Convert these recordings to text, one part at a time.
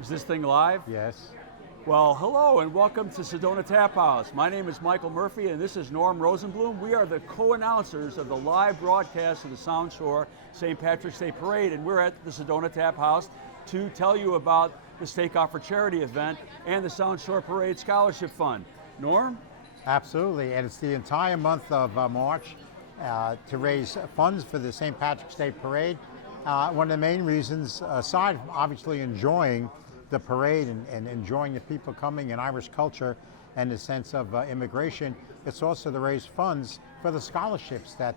Is this thing live? Yes. Well, hello and welcome to Sedona Tap House. My name is Michael Murphy and this is Norm Rosenblum. We are the co-announcers of the live broadcast of the Sound Shore St. Patrick's Day Parade, and we're at the Sedona Tap House to tell you about the Steak Off for Charity event and the Sound Shore Parade Scholarship Fund. Norm? Absolutely, and it's the entire month of March to raise funds for the St. Patrick's Day Parade. One of the main reasons, aside from obviously enjoying the parade and enjoying the people coming and Irish culture and the sense of immigration, it's also to raise funds for the scholarships that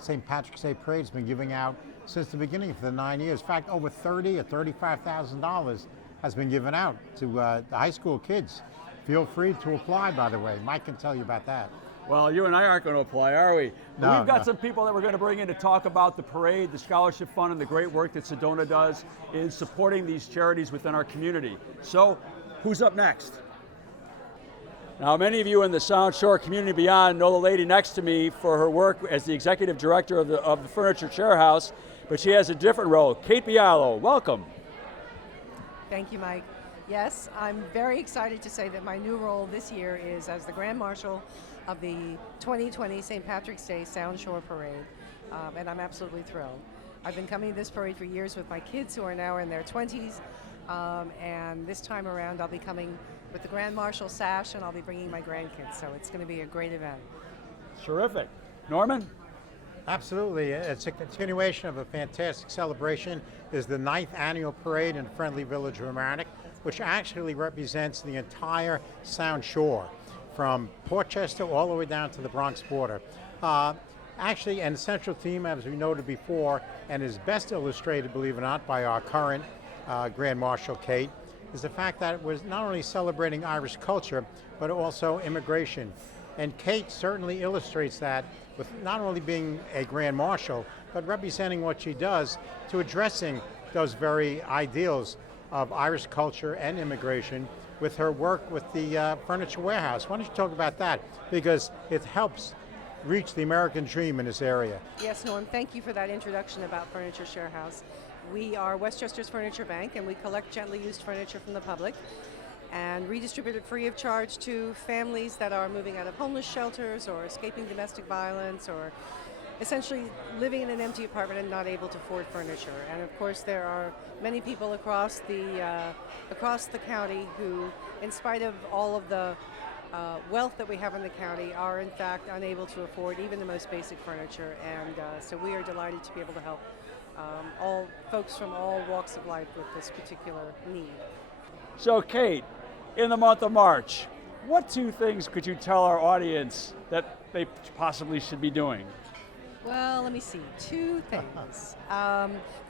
St. Patrick's Day Parade has been giving out since the beginning for the 9 years. In fact, over $30,000 or $35,000 has been given out to the high school kids. Feel free to apply, by the way. Mike can tell you about that. Well, you and I aren't going to apply, are we? No, We've got some people that we're going to bring in to talk about the parade, the scholarship fund, and the great work that Sedona does in supporting these charities within our community. So, who's up next? Now, many of you in the Sound Shore community beyond know the lady next to me for her work as the executive director of the Furniture Chair House, but she has a different role. Kate Bialo, welcome. Thank you, Mike. Yes, I'm very excited to say that my new role this year is as the Grand Marshal of the 2020 St. Patrick's Day Sound Shore Parade, and I'm absolutely thrilled. I've been coming to this parade for years with my kids who are now in their 20s, and this time around I'll be coming with the Grand Marshal sash and I'll be bringing my grandkids, so it's going to be a great event. Terrific. Norman? Absolutely, it's a continuation of a fantastic celebration. It's the 9th annual parade in Friendly Village of Mamroneck, which actually represents the entire Sound Shore, from Portchester all the way down to the Bronx border. Actually, and the central theme, as we noted before, and is best illustrated, believe it or not, by our current Grand Marshal, Kate, is the fact that it was not only celebrating Irish culture, but also immigration. And Kate certainly illustrates that with not only being a Grand Marshal, but representing what she does to addressing those very ideals of Irish culture and immigration with her work with the Furniture Warehouse. Why don't you talk about that? Because it helps reach the American dream in this area. Yes, Norm, thank you for that introduction about Furniture Share House. We are Westchester's Furniture Bank, and we collect gently used furniture from the public and redistribute it free of charge to families that are moving out of homeless shelters or escaping domestic violence or essentially living in an empty apartment and not able to afford furniture. And of course there are many people across the county who, in spite of all of the wealth that we have in the county, are in fact unable to afford even the most basic furniture. And so we are delighted to be able to help all folks from all walks of life with this particular need. So Kate, in the month of March, what two things could you tell our audience that they possibly should be doing? Well, let me see, two things.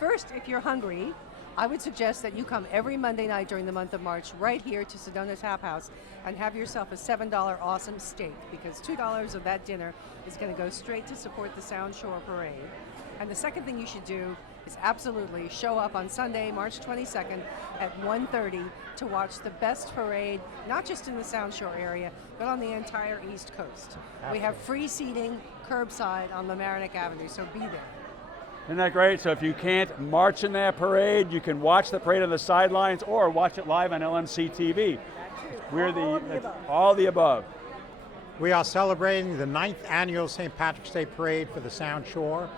First, if you're hungry, I would suggest that you come every Monday night during the month of March right here to Sedona Tap House and have yourself a $7 awesome steak, because $2 of that dinner is going to go straight to support the Sound Shore Parade. And the second thing you should do is absolutely show up on Sunday, March 22nd at 1:30 to watch the best parade, not just in the Sound Shore area, but on the entire East Coast. We have free seating curbside on Mamroneck Avenue, so be there. Isn't that great? So if you can't march in that parade, you can watch the parade on the sidelines or watch it live on LMC-TV. We're all the above. We are celebrating the 9th annual St. Patrick's Day Parade for the Sound Shore.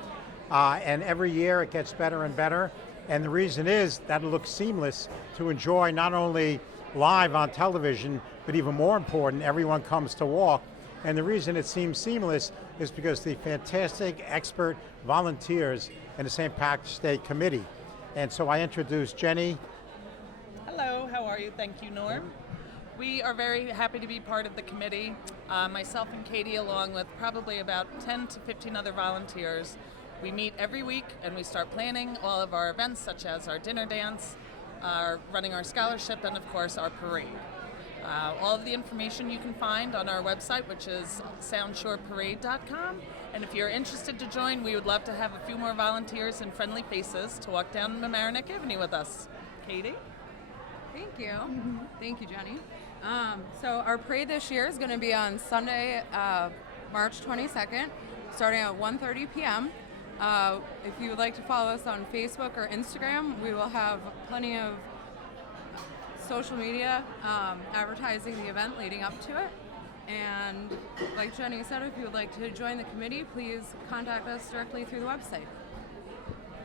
And every year it gets better and better. And the reason is that it looks seamless to enjoy not only live on television, but even more important, everyone comes to walk. And the reason it seems seamless is because the fantastic expert volunteers in the St. Patrick's Day Committee. And so I introduce Jenny. Hello, how are you? Thank you, Norm. We are very happy to be part of the committee. Myself and Katie, along with probably about 10 to 15 other volunteers. We meet every week and we start planning all of our events, such as our dinner dance, running our scholarship, and of course our parade. All of the information you can find on our website, which is soundshoreparade.com. And if you're interested to join, we would love to have a few more volunteers and friendly faces to walk down Mamroneck Avenue with us. Katie? Thank you. Thank you, Jenny. So our parade this year is going to be on Sunday, March 22nd, starting at 1:30 p.m. If you would like to follow us on Facebook or Instagram, we will have plenty of social media, advertising the event leading up to it. And like Jenny said, if you would like to join the committee, please contact us directly through the website.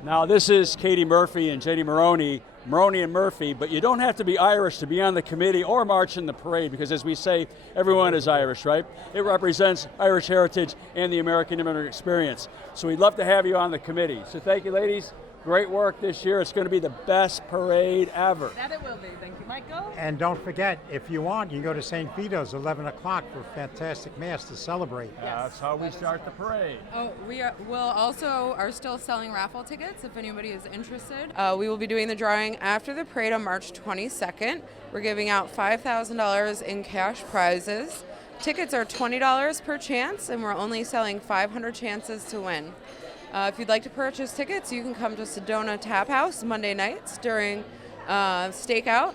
Now this is Katie Murphy and Jenny Maroney and Murphy, but you don't have to be Irish to be on the committee or march in the parade, because as we say, everyone is Irish, right? It represents Irish heritage and the American immigrant experience. So we'd love to have you on the committee. So thank you, ladies. Great work this year. It's going to be the best parade ever. That it will be. Thank you, Michael. And don't forget, if you want, you can go to St. Vito's 11 o'clock for a fantastic mass to celebrate. That's how we start the parade. Oh, we are still selling raffle tickets if anybody is interested. We will be doing the drawing after the parade on March 22nd. We're giving out $5,000 in cash prizes. Tickets are $20 per chance, and we're only selling 500 chances to win. If you'd like to purchase tickets, you can come to Sedona Tap House Monday nights during stakeout.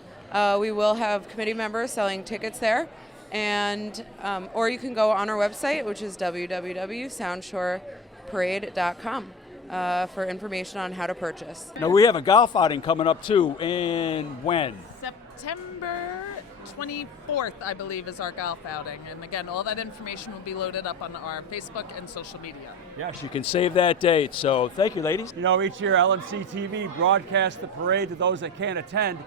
We will have committee members selling tickets there, and or you can go on our website, which is www.soundshoreparade.com for information on how to purchase. Now we have a golf outing coming up too, and when? September 24th, I believe, is our golf outing. And again, all that information will be loaded up on our Facebook and social media. Yes, you can save that date. So thank you, ladies. You know, each year LMC-TV broadcasts the parade to those that can't attend.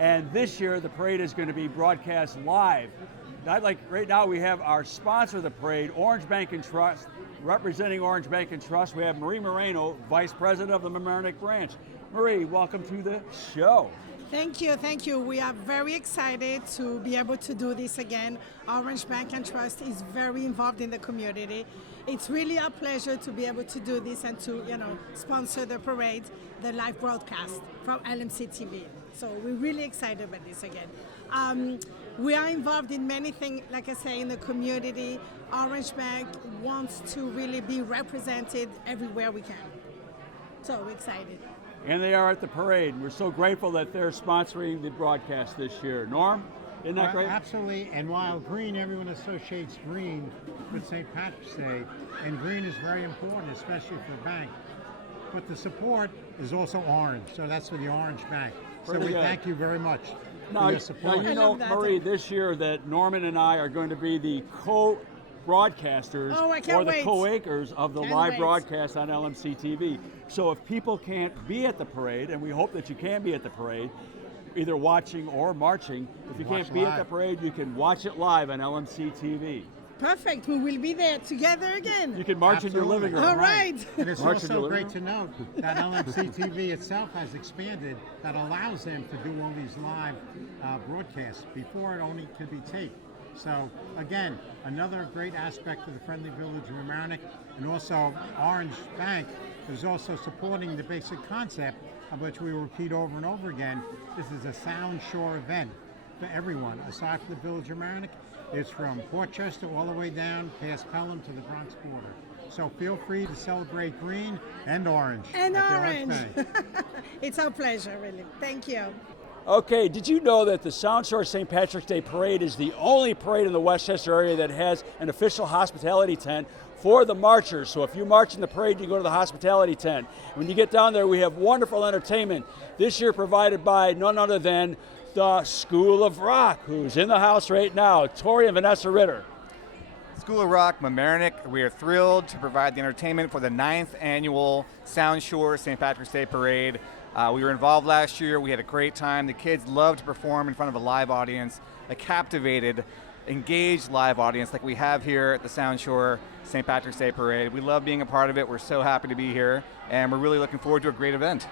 And this year, the parade is going to be broadcast live. Right now, we have our sponsor of the parade, Orange Bank and Trust. Representing Orange Bank and Trust, we have Marie Moreno, Vice President of the Mamroneck branch. Marie, welcome to the show. Thank you, thank you. We are very excited to be able to do this again. Orange Bank and Trust is very involved in the community. It's really a pleasure to be able to do this and to, sponsor the parade, the live broadcast from LMC-TV. So we're really excited about this again. We are involved in many things, like I say, in the community. Orange Bank wants to really be represented everywhere we can. So we're excited. And they are at the parade. We're so grateful that they're sponsoring the broadcast this year. Norm, isn't that great? Absolutely. And while green, everyone associates green with St. Patrick's Day, and green is very important, especially for a bank. But the support is also orange, so that's for the Orange Bank. So we thank you very much for your support. Now, you know, Marie, this year that Norman and I are going to be the co-broadcasters or the co-anchors of the live broadcast on LMC-TV. So if people can't be at the parade, and we hope that you can be at the parade, either watching or marching, if you can't be at the parade, you can watch it live on LMC-TV. Perfect. We will be there together again. You can march in your living room. All right. And it's also great to note that LMC-TV itself has expanded that allows them to do all these live broadcasts. Before, it only could be taped. So again, another great aspect of the Friendly Village of Mamroneck, and also Orange Bank is also supporting the basic concept of which we repeat over and over again. This is a Sound Shore event for everyone. Aside from the Village of Mamroneck, it's from Portchester all the way down past Pelham to the Bronx border. So feel free to celebrate green and orange. And orange. It's our pleasure, really. Thank you. Okay, did you know that the Sound Shore St. Patrick's Day Parade is the only parade in the Westchester area that has an official hospitality tent for the marchers? So if you march in the parade, you go to the hospitality tent. When you get down there, we have wonderful entertainment, this year provided by none other than the School of Rock, who's in the house right now, Tori and Vanessa Ritter. School of Rock, Mamroneck, we are thrilled to provide the entertainment for the 9th annual Sound Shore St. Patrick's Day Parade. We were involved last year. We had a great time. The kids loved to perform in front of a live audience, a captivated, engaged live audience like we have here at the Sound Shore St. Patrick's Day Parade. We love being a part of it. We're so happy to be here, and we're really looking forward to a great event.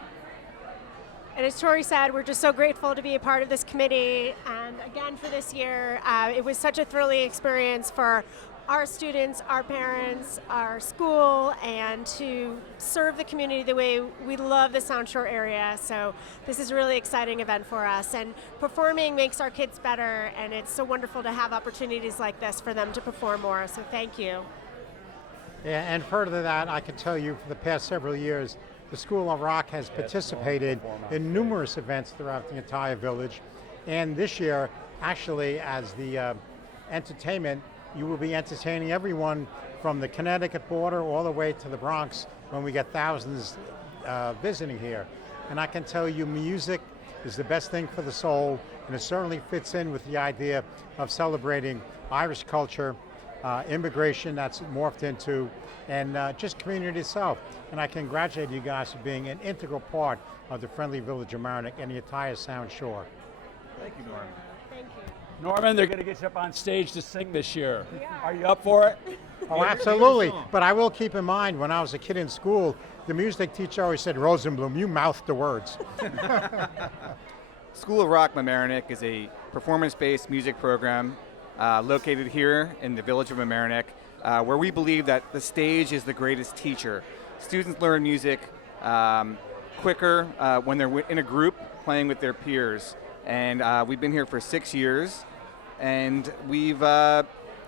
And as Tori said, we're just so grateful to be a part of this committee. And again, for this year, it was such a thrilling experience for our students, our parents, our school, and to serve the community the way we love the Sound Shore area. So this is a really exciting event for us. And performing makes our kids better, and it's so wonderful to have opportunities like this for them to perform more. So thank you. Yeah, and further to that, I can tell you for the past several years, the School of Rock has participated in numerous events throughout the entire village. And this year, actually, as the entertainment, you will be entertaining everyone from the Connecticut border all the way to the Bronx when we get thousands visiting here. And I can tell you music is the best thing for the soul, and it certainly fits in with the idea of celebrating Irish culture, immigration that's morphed into, and just community itself. And I congratulate you guys for being an integral part of the Friendly Village of Mamroneck and the entire Sound Shore. Thank you, Norm. Thank you. Norman, they're going to get you up on stage to sing this year. Are you up for it? Oh, absolutely. But I will keep in mind, when I was a kid in school, the music teacher always said, Rosenblum, you mouth the words. School of Rock Mamroneck is a performance-based music program located here in the village of Mamroneck, where we believe that the stage is the greatest teacher. Students learn music quicker when they're in a group playing with their peers. And we've been here for 6 years, and we've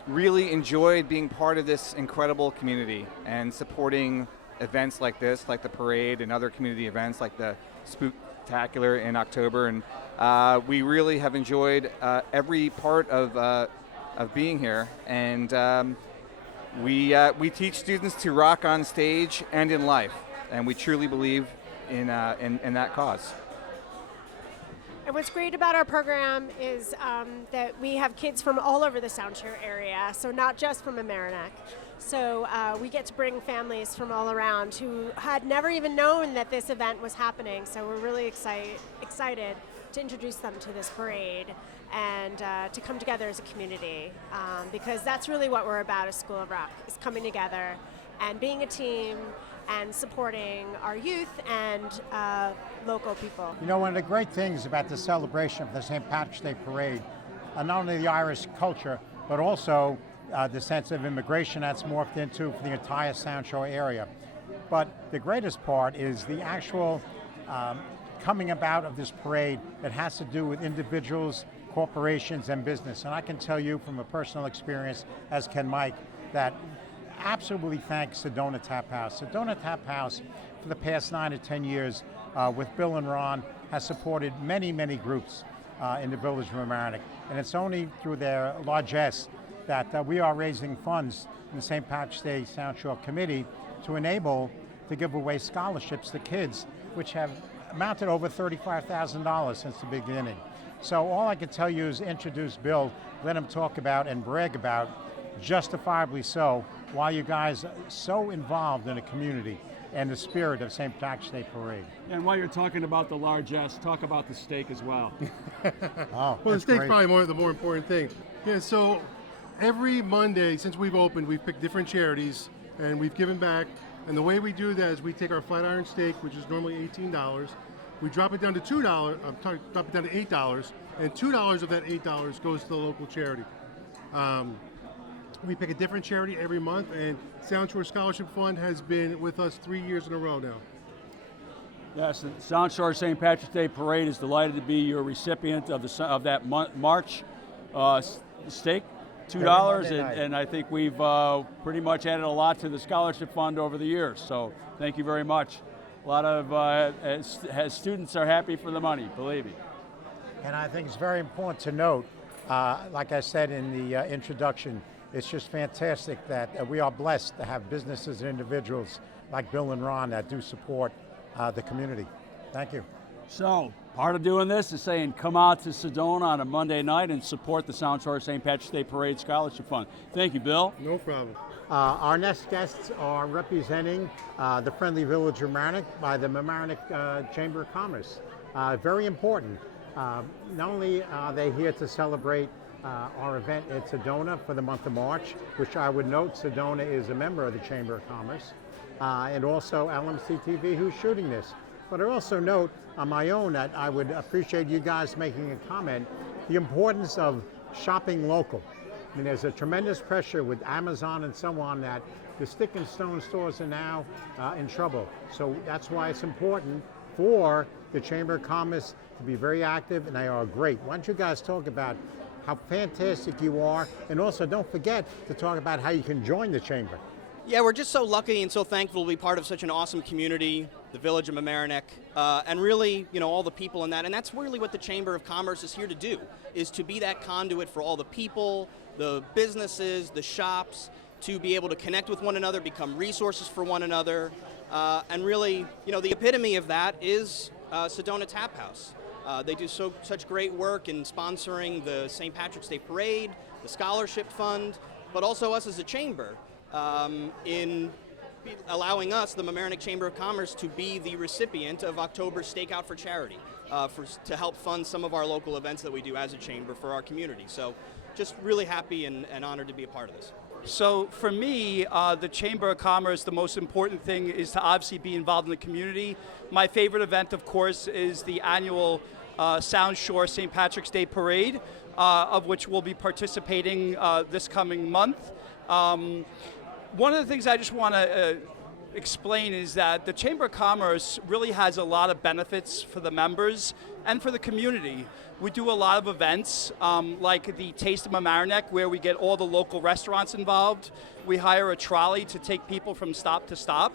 really enjoyed being part of this incredible community and supporting events like this, like the parade and other community events like the Spooktacular in October. And we really have enjoyed every part of being here. And we teach students to rock on stage and in life, and we truly believe in that cause. And what's great about our program is that we have kids from all over the Sound Shore area, so not just from Mamroneck. So we get to bring families from all around who had never even known that this event was happening. So we're really excited to introduce them to this parade and to come together as a community, because that's really what we're about as School of Rock, is coming together and being a team and supporting our youth and local people. You know, one of the great things about the celebration of the St. Patrick's Day Parade, not only the Irish culture, but also the sense of immigration that's morphed into for the entire Sound Shore area. But the greatest part is the actual coming about of this parade that has to do with individuals, corporations, and business. And I can tell you from a personal experience, as can Mike, that absolutely thank Sedona Tap House. Sedona Tap House, for the past 9 to 10 years, with Bill and Ron, has supported many, many groups in the village of Mamroneck. And it's only through their largesse that we are raising funds in the St. Patrick's Day Sound Shore Committee to enable to give away scholarships to kids, which have amounted over $35,000 since the beginning. So all I can tell you is introduce Bill, let him talk about and brag about, justifiably so, why you guys are so involved in the community and the spirit of St. Patrick's Day Parade. And while you're talking about the largesse, talk about the steak as well. Oh, well, the steak's great. probably the more important thing. Yeah, so every Monday since we've opened, we've picked different charities and we've given back. And the way we do that is we take our flat iron steak, which is normally $18, we drop it down to $2, drop it down to $8, and $2 of that $8 goes to the local charity. We pick a different charity every month, and Sound Shore Scholarship Fund has been with us 3 years in a row now. Yes, the Sound Shore St. Patrick's Day Parade is delighted to be your recipient of that March steak, $2, and I think we've pretty much added a lot to the scholarship fund over the years. So thank you very much. A lot of students are happy for the money, believe me. And I think it's very important to note, like I said in the introduction, it's just fantastic that we are blessed to have businesses and individuals like Bill and Ron that do support the community. Thank you. So, part of doing this is saying come out to Sedona on a Monday night and support the Sound Shore St. Patrick's Day Parade Scholarship Fund. Thank you, Bill. No problem. Our next guests are representing the Friendly Village of Mamroneck by the Mamroneck Chamber of Commerce. Very important. Not only are they here to celebrate our event at Sedona for the month of March, which I would note Sedona is a member of the Chamber of Commerce, and also LMC-TV, who's shooting this. But I also note on my own that I would appreciate you guys making a comment, the importance of shopping local. I mean, there's a tremendous pressure with Amazon and so on that the stick and stone stores are now in trouble. So that's why it's important for the Chamber of Commerce to be very active, and they are great. Why don't you guys talk about how fantastic you are, and also don't forget to talk about how you can join the Chamber. Yeah, we're just so lucky and so thankful to be part of such an awesome community, the village of Mamroneck, and really, all the people in that. And that's really what the Chamber of Commerce is here to do, is to be that conduit for all the people, the businesses, the shops, to be able to connect with one another, become resources for one another. And really, the epitome of that is Sedona Tap House. They do such great work in sponsoring the St. Patrick's Day Parade, the Scholarship Fund, but also us as a chamber in allowing us, the Mamroneck Chamber of Commerce, to be the recipient of October's Steak Out for Charity to help fund some of our local events that we do as a chamber for our community. So just really happy and honored to be a part of this. So for me, the Chamber of Commerce, the most important thing is to obviously be involved in the community. My favorite event, of course, is the annual Sound Shore St. Patrick's Day Parade, of which we'll be participating this coming month. One of the things I just want to explain is that the Chamber of Commerce really has a lot of benefits for the members and for the community. We do a lot of events like the Taste of Mamroneck, where we get all the local restaurants involved. We hire a trolley to take people from stop to stop.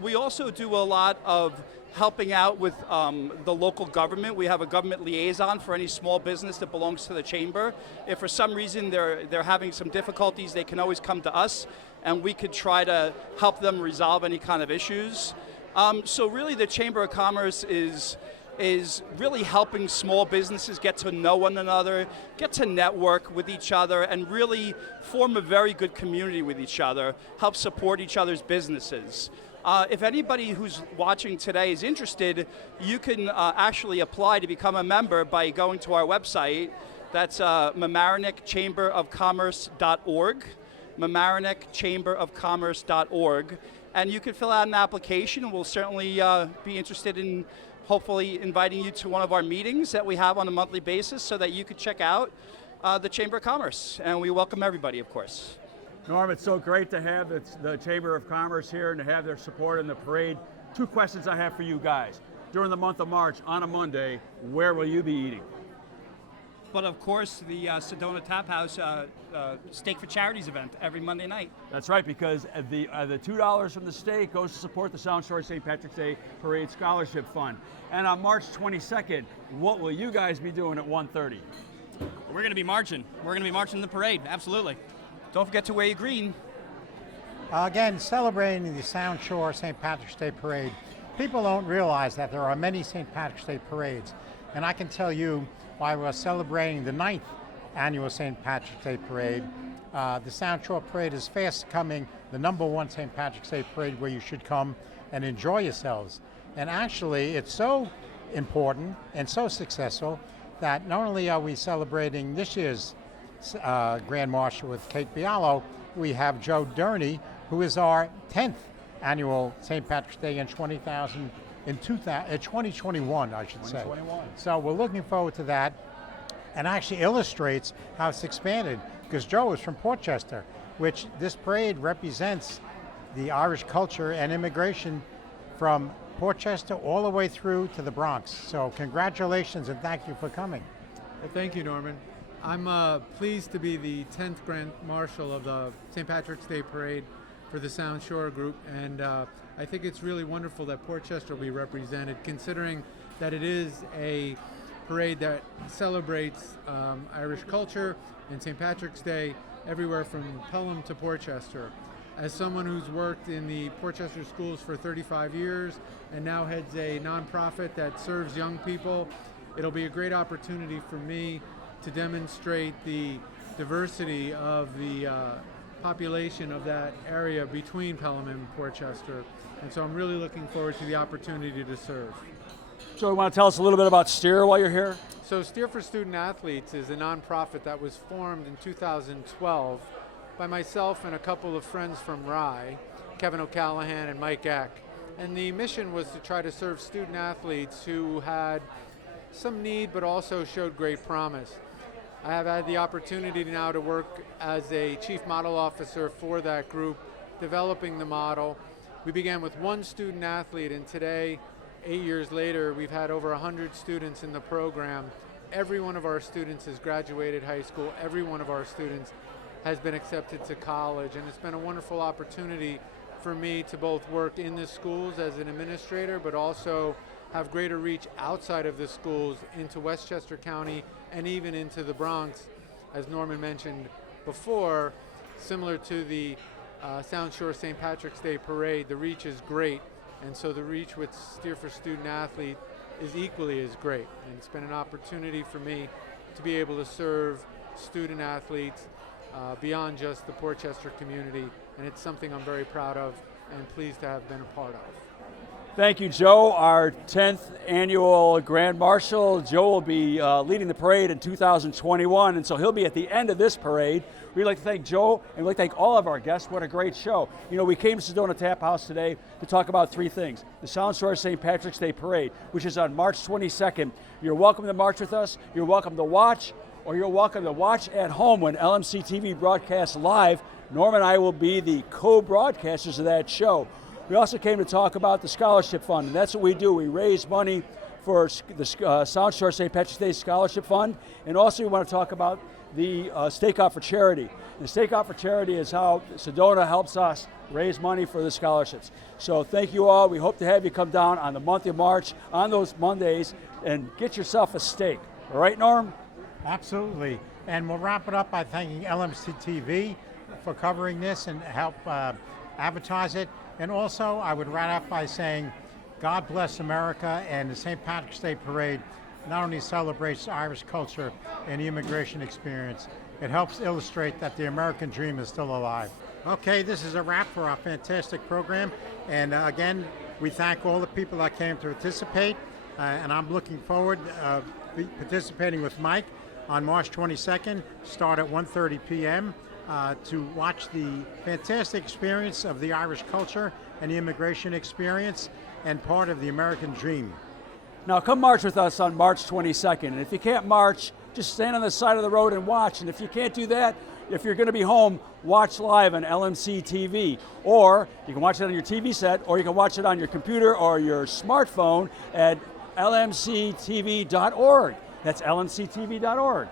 We also do a lot of helping out with the local government. We have a government liaison for any small business that belongs to the chamber. If for some reason they're having some difficulties, they can always come to us, and we could try to help them resolve any kind of issues. So really the Chamber of Commerce is really helping small businesses get to know one another, get to network with each other, and really form a very good community with each other, help support each other's businesses. If anybody who's watching today is interested, you can actually apply to become a member by going to our website. That's mamroneckchamberofcommerce.org, mamroneckchamberofcommerce.org, and you can fill out an application, and we'll certainly be interested in hopefully inviting you to one of our meetings that we have on a monthly basis so that you could check out the Chamber of Commerce, and we welcome everybody, of course. Norm, it's so great to have the Chamber of Commerce here and to have their support in the parade. Two questions I have for you guys. During the month of March, on a Monday, where will you be eating? But of course, the SEDONA Tap House Steak for Charities event every Monday night. That's right, because the $2 from the steak goes to support the Sound Shore St. Patrick's Day Parade Scholarship Fund. And on March 22nd, what will you guys be doing at 1:30? We're going to be marching. We're going to be marching the parade, absolutely. Don't forget to wear your green. Again, celebrating the Sound Shore St. Patrick's Day Parade. People don't realize that there are many St. Patrick's Day parades. And I can tell you, while we're celebrating the 9th annual St. Patrick's Day Parade, the Sound Shore Parade is fast becoming the #1 St. Patrick's Day Parade where you should come and enjoy yourselves. And actually, it's so important and so successful that not only are we celebrating this year's Grand Marshal with Kate Bialo, we have Joe Durney, who is our 10th annual St. Patrick's Day in 2021, I should say. 2021. So we're looking forward to that, and actually illustrates how it's expanded, because Joe is from Portchester, which this parade represents the Irish culture and immigration from Portchester all the way through to the Bronx. So congratulations and thank you for coming. Well, thank you, Norman. I'm pleased to be the 10th Grand Marshal of the St. Patrick's Day Parade for the Sound Shore Group, and I think it's really wonderful that Portchester will be represented, considering that it is a parade that celebrates Irish culture and St. Patrick's Day everywhere from Pelham to Portchester. As someone who's worked in the Portchester schools for 35 years and now heads a nonprofit that serves young people, it'll be a great opportunity for me to demonstrate the diversity of the population of that area between Pelham and Portchester. And so I'm really looking forward to the opportunity to serve. So you want to tell us a little bit about STEER while you're here? So STEER for Student Athletes is a nonprofit that was formed in 2012 by myself and a couple of friends from Rye, Kevin O'Callahan and Mike Eck. And the mission was to try to serve student athletes who had some need but also showed great promise. I have had the opportunity now to work as a chief model officer for that group, developing the model. We began with one student athlete, and today, 8 years later, we've had over 100 students in the program. Every one of our students has graduated high school. Every one of our students has been accepted to college, and it's been a wonderful opportunity for me to both work in the schools as an administrator, but also have greater reach outside of the schools into Westchester County and even into the Bronx. As Norman mentioned before, similar to the Sound Shore St. Patrick's Day Parade, the reach is great. And so the reach with STEER for Student Athlete is equally as great. And it's been an opportunity for me to be able to serve student athletes beyond just the Portchester community, and it's something I'm very proud of and pleased to have been a part of. Thank you, Joe, our 10th annual Grand Marshal. Joe will be leading the parade in 2021, and so he'll be at the end of this parade. We'd like to thank Joe, and we'd like to thank all of our guests. What a great show. You know, we came to Sedona Tap House today to talk about three things. The Sound Shore St. Patrick's Day Parade, which is on March 22nd. You're welcome to march with us. You're welcome to watch, or you're welcome to watch at home when LMC-TV broadcasts live. Norm and I will be the co-broadcasters of that show. We also came to talk about the Scholarship Fund, and that's what we do. We raise money for the Sound Shore St. Patrick's Day Scholarship Fund, and also we want to talk about the Steak Out for Charity. The Steak Out for Charity is how Sedona helps us raise money for the scholarships. So thank you all. We hope to have you come down on the month of March on those Mondays and get yourself a steak. All right, Norm? Absolutely. And we'll wrap it up by thanking LMC-TV for covering this and help advertise it. And also, I would wrap up by saying, God bless America, and the St. Patrick's Day Parade not only celebrates Irish culture and the immigration experience, it helps illustrate that the American dream is still alive. Okay, this is a wrap for our fantastic program. And again, we thank all the people that came to participate. And I'm looking forward to participating with Mike on March 22nd, start at 1:30 p.m. To watch the fantastic experience of the Irish culture and the immigration experience and part of the American dream. Now come march with us on March 22nd. And if you can't march, just stand on the side of the road and watch. And if you can't do that, if you're going to be home, watch live on LMC-TV. Or you can watch it on your TV set, or you can watch it on your computer or your smartphone at lmctv.org. That's lmctv.org.